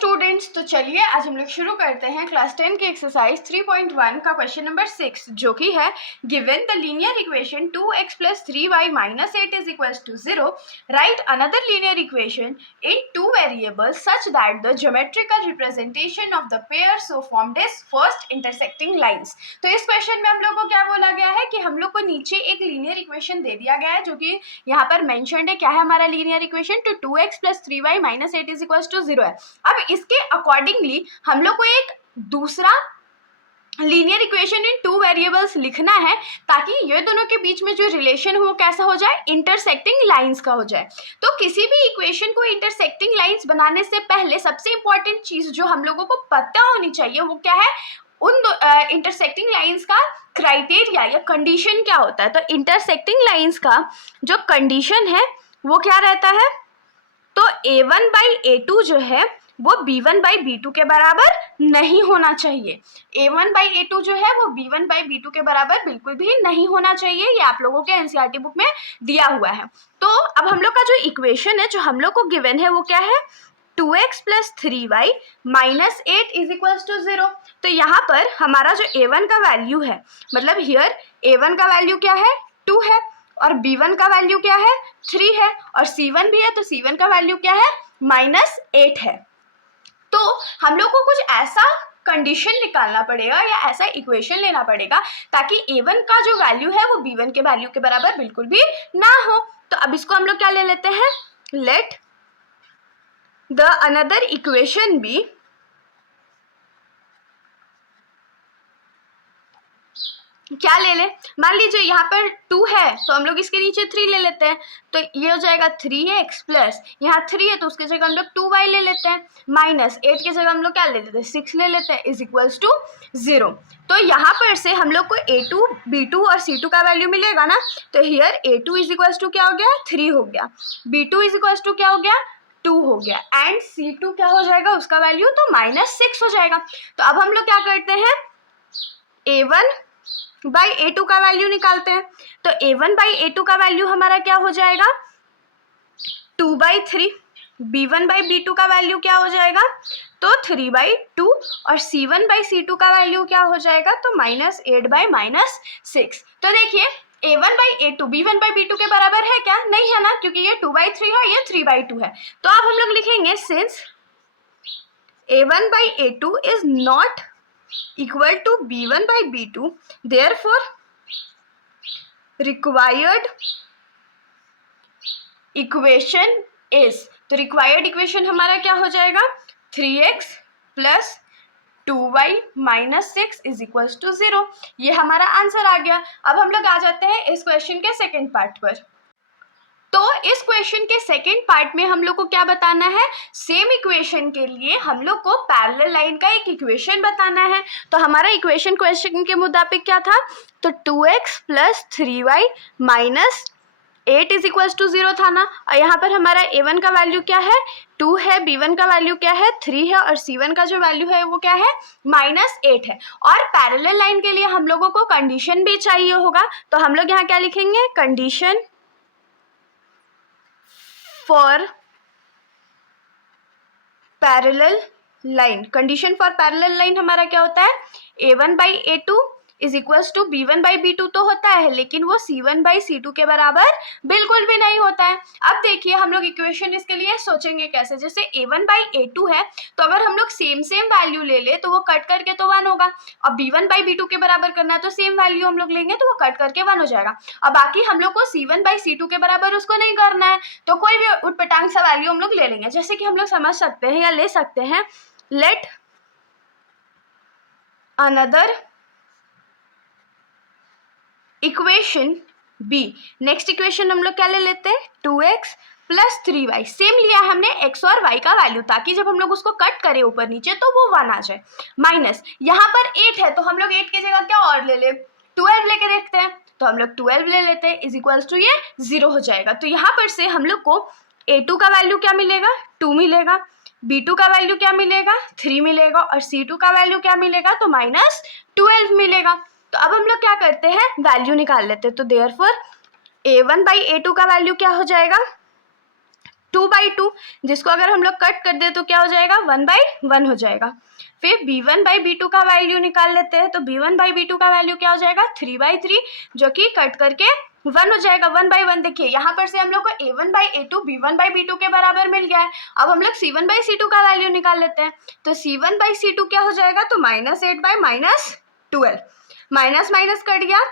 Students, तो चलिए आज हम लोग शुरू करते हैं क्लास 10 की एक्सरसाइज 3.1 का क्वेश्चन नंबर 6, जो कि है given the linear equation 2x + 3y - 8 = 0, right another linear equation in two variables such that the geometrical representation of the pair so formed is first intersecting lines. तो इस question में हम लोग को क्या बोला गया है कि हम लोग को नीचे एक लीनियर इक्वेशन दे दिया गया है, जो कि यहाँ पर मेंशन्ड है। क्या है हमारा लीनियर इक्वेशन? 2x + 3y - 8 = 0 है। अब इसके अकॉर्डिंगली हम लोग को एक दूसरा linear equation in two variables लिखना है, ताकि ये दोनों के बीच में जो रिलेशन हो कैसा हो जाए, इंटरसेक्टिंग लाइंस का हो जाए। तो किसी भी इक्वेशन को इंटरसेक्टिंग लाइंस बनाने से पहले सबसे इंपॉर्टेंट चीज जो हम लोगों को पता होनी चाहिए वो क्या है, उन इंटरसेक्टिंग लाइंस का क्राइटेरिया या कंडीशन क्या होता है। तो इंटरसेक्टिंग लाइंस का जो कंडीशन है वो क्या रहता है, तो a1/a2 जो है वो b1/b2 के बराबर नहीं होना चाहिए। a1/a2 जो है वो b1/b2 के बराबर बिल्कुल भी नहीं होना चाहिए। ये आप लोगों के एनसीईआरटी बुक में दिया हुआ है। तो अब हम लोग का जो इक्वेशन है जो हम लोग को गिवन है वो क्या है, 2x + 3y - 8 = 0। तो यहाँ पर हमारा जो a1 का वैल्यू है, मतलब हियर a1 का वैल्यू क्या है, 2 है, और b1 का वैल्यू क्या है, 3 है, और c1 भी है, तो c1 का वैल्यू क्या है, -8 है। तो हम लोग को कुछ ऐसा कंडीशन निकालना पड़ेगा या ऐसा इक्वेशन लेना पड़ेगा ताकि a1 का जो वैल्यू है वो b1 के वैल्यू के बराबर बिल्कुल भी ना हो। तो अब इसको हम लोग क्या ले लेते हैं, let the another equation be क्या ले ले, मान लीजिए यहाँ पर 2 है तो हम लोग इसके नीचे 3 ले लेते हैं, तो ये हो जाएगा 3x प्लस यहाँ 3 है तो उसके जगह हम लोग 2y ले लेते हैं, -8 की जगह हम लोग क्या ले लेते हैं, 6 ले लेते हैं, = 0। तो यहाँ पर से हम लोग को a2, b2 और c2 का वैल्यू मिलेगा ना। तो हियर a2 = क्या हो गया, 3 हो गया, b2 = क्या हो गया, 2 हो गया, एंड c2 क्या हो जाएगा, उसका वैल्यू तो -6 हो जाएगा। तो अब हम लोग क्या करते हैं, a1/a2 का वैल्यू निकालते हैं। तो a1/a2 का वैल्यू हमारा क्या हो जाएगा, 2/3, b1/b2 का वैल्यू क्या हो जाएगा, तो 3/2, और c1/c2 का वैल्यू क्या हो जाएगा, तो -8/6। तो देखिए a1/a2 b1/b2 के बराबर है क्या, नहीं है ना, क्योंकि ये 2/3 है, ये 3/2 है। तो अब हम लोग लिखेंगे since a1/a2 is not equal to b1/b2, therefore required equation is, तो required equation हमारा क्या हो जाएगा, 3x + 2y - 6 = 0। ये हमारा आंसर आ गया। अब हम लोग आ जाते हैं इस क्वेश्चन के सेकेंड पार्ट पर। तो इस क्वेश्चन के सेकेंड पार्ट में हम लोग को क्या बताना है, सेम इक्वेशन के लिए हम लोग को पैरेलल लाइन का एक इक्वेशन बताना है। तो हमारा इक्वेशन क्वेश्चन के मुताबिक क्या था, तो 2x + 3y - 8 = 0 था ना। और यहाँ पर हमारा a1 का वैल्यू क्या है, 2 है, b1 का वैल्यू क्या है, 3 है, और c1 का जो वैल्यू है वो क्या है, -8 है। और पैरेलल लाइन के लिए हम लोगों को कंडीशन भी चाहिए होगा। तो हम लोग यहाँ क्या लिखेंगे, condition for parallel line. Condition for parallel line हमारा क्या होता है, a1/a2 = b1/b2 तो होता है, लेकिन वो c1/c2 के बराबर बिल्कुल भी नहीं होता है। अब देखिए हम लोग इक्वेशन इसके लिए सोचेंगे कैसे, जैसे a1/a2 है तो अगर हम लोग सेम वैल्यू ले ले तो वो कट करके तो 1 होगा, और b1/b2 के बराबर करना है तो सेम वैल्यू हम लोग लेंगे तो वो कट करके 1 हो जाएगा। और बाकी हम लोग को c1/c2 के बराबर उसको नहीं करना है, तो कोई भी उटपटांग सा वैल्यू हम लोग ले लेंगे। जैसे कि हम लोग समझ सकते हैं या ले सकते हैं, let another equation be. Next equation हम लोग क्या ले लेते हैं, 2x + 3y। सेम लिया हमने x और y का वैल्यू, ताकि जब हम लोग उसको कट करें ऊपर नीचे तो वो 1 आ जाए। माइनस यहाँ पर 8 है तो हम लोग 8 की जगह क्या और ले ले, 12 लेके देखते हैं। तो हम लोग 12 ले लेते हैं, = ये 0 हो जाएगा। तो यहाँ पर से हम लोग को a2 का वैल्यू क्या मिलेगा, 2 मिलेगा, b2 का वैल्यू क्या मिलेगा, 3 मिलेगा, और c2 का वैल्यू क्या मिलेगा, तो -12 मिलेगा। तो अब हम लोग क्या करते हैं, वैल्यू निकाल लेते हैं। तो देयरफॉर a1/a2 का वैल्यू क्या हो जाएगा, 2/2, जिसको अगर हम लोग कट कर दे तो क्या हो जाएगा, 1/1 हो जाएगा। फिर b1/b2 का वैल्यू निकाल लेते हैं, तो b1/b2 का वैल्यू क्या हो जाएगा, 3/3, जो कि कट करके 1 हो जाएगा। 1/1 देखिए यहाँ पर से हम लोग को a1/a2 b1/b2 के बराबर मिल गया है। अब हम लोग c1/c2 का वैल्यू निकाल लेते हैं, तो c1/c2 क्या हो जाएगा, तो -8/-12, माइनस माइनस कट गया,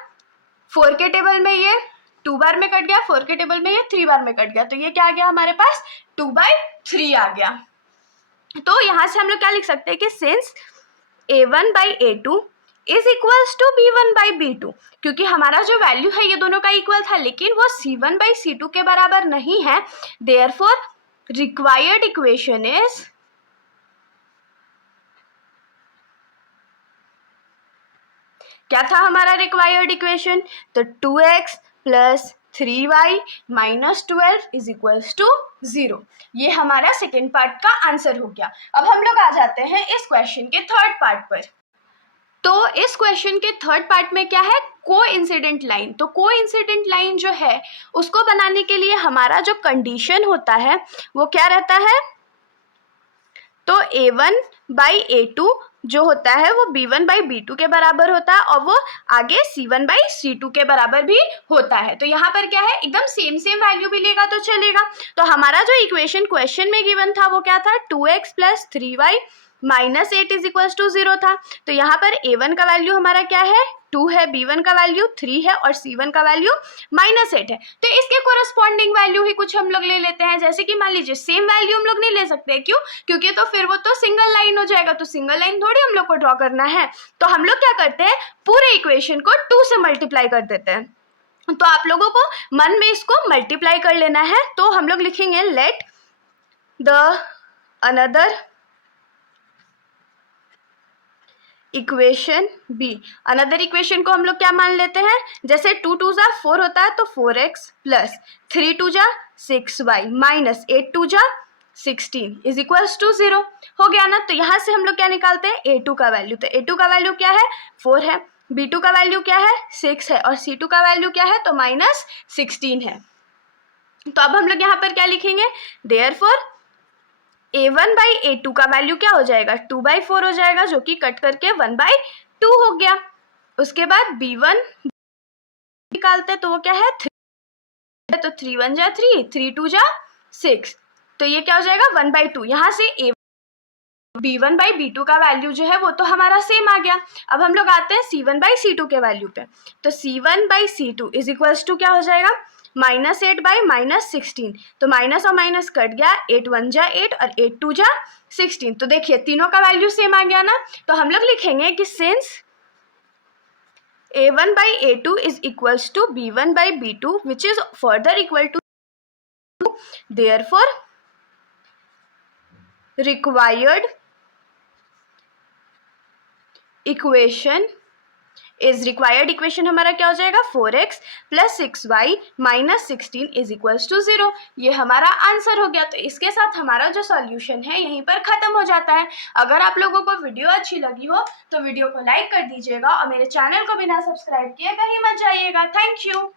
4 के टेबल में ये 2 बार में कट गया, 4 के टेबल में ये 3 बार में कट गया, तो ये क्या आ गया हमारे पास, 2/3 आ गया। तो यहाँ से हम लोग क्या लिख सकते हैं कि since a1/a2 is equals to b1/b2, क्योंकि हमारा जो वैल्यू है ये दोनों का इक्वल था, लेकिन वो c1/c2 के बराबर नहीं है, देयरफॉर रिक्वायर्ड इक्वेशन इज क्या था हमारा रिक्वायर्ड इक्वेशन, तो 2x + 3y - 12 is equals to 0। ये हमारा सेकेंड पार्ट का आंसर हो गया। अब हम लोग आ जाते हैं इस क्वेश्चन के थर्ड पार्ट पर। तो इस क्वेश्चन के थर्ड पार्ट में क्या है, कोइंसिडेंट लाइन। तो कोइंसिडेंट लाइन जो है उसको बनाने के लिए हमारा जो कंडीशन होता है वो क्या रहता है, तो a1/a2 जो होता है वो b1/b2 के बराबर होता है, और वो आगे c1/c2 के बराबर भी होता है। तो यहाँ पर क्या है, एकदम सेम वैल्यू भी लेगा तो चलेगा। तो हमारा जो इक्वेशन क्वेश्चन में गिवन था वो क्या था, 2x + 3y - 8 is equals to 0 था। तो यहाँ पर a1 का वैल्यू हमारा क्या है, 2 है, b1 का वैल्यू 3 है और c1 का वैल्यू -8 है। तो इसके कोरस्पॉन्डिंग वैल्यू ही कुछ हम लोग ले लेते हैं, जैसे कि मान लीजिए सेम वैल्यू हम लोग नहीं ले सकते, क्यों, क्योंकि तो फिर वो तो सिंगल लाइन हो जाएगा, तो सिंगल लाइन थोड़ी हम लोग को ड्रॉ करना है। तो हम लोग क्या करते हैं, पूरे इक्वेशन को 2 से मल्टीप्लाई कर देते हैं। तो आप लोगों को मन में इसको मल्टीप्लाई कर लेना है। तो हम लोग लिखेंगे let the another equation be. Another equation को हम लोग क्या मान लेते हैं, जैसे 2 2 जा 4 होता है, तो 4x + 3 2 जा 6y - 8 2 जा 16 इज इक्वल्स टू 0 हो गया ना। तो यहाँ से हम लोग क्या निकालते हैं, a2 का वैल्यू। तो a2 का वैल्यू क्या है, 4 है, b2 का वैल्यू क्या है, 6 है, और c2 का वैल्यू क्या है, तो -16 है। तो अब हम लोग यहाँ पर क्या लिखेंगे, देयरफॉर a1/a2 का वैल्यू क्या हो जाएगा, 2/4 हो जाएगा, जो कि कट करके 1/2 हो गया। उसके बाद b1 निकालते तो वो क्या है, 3, तो 3 1 जा 3, 3 2 जा 6, तो ये क्या हो जाएगा, 1/2। यहाँ से b1/b2 का वैल्यू जो है वो तो हमारा सेम आ गया। अब हम लोग आते हैं c1/c2 के वैल्यू पे। तो c1/c2 इज इक्वल्स टू क्या हो जाएगा, -8/-16, तो माइनस और माइनस कट गया, 8 1 जा 8 और 8 2 जा 16। तो देखिए तीनों का वैल्यू सेम आ गया ना। तो हम लोग लिखेंगे कि since a1/a2 is equals to b1/b2 which is further equal to, therefore required equation is, required equation हमारा क्या हो जाएगा, 4x + 6y - 16 is equals to 0। ये हमारा आंसर हो गया। तो इसके साथ हमारा जो सॉल्यूशन है यहीं पर ख़त्म हो जाता है। अगर आप लोगों को वीडियो अच्छी लगी हो तो वीडियो को लाइक कर दीजिएगा, और मेरे चैनल को बिना सब्सक्राइब किए कहीं मत जाइएगा। Thank you.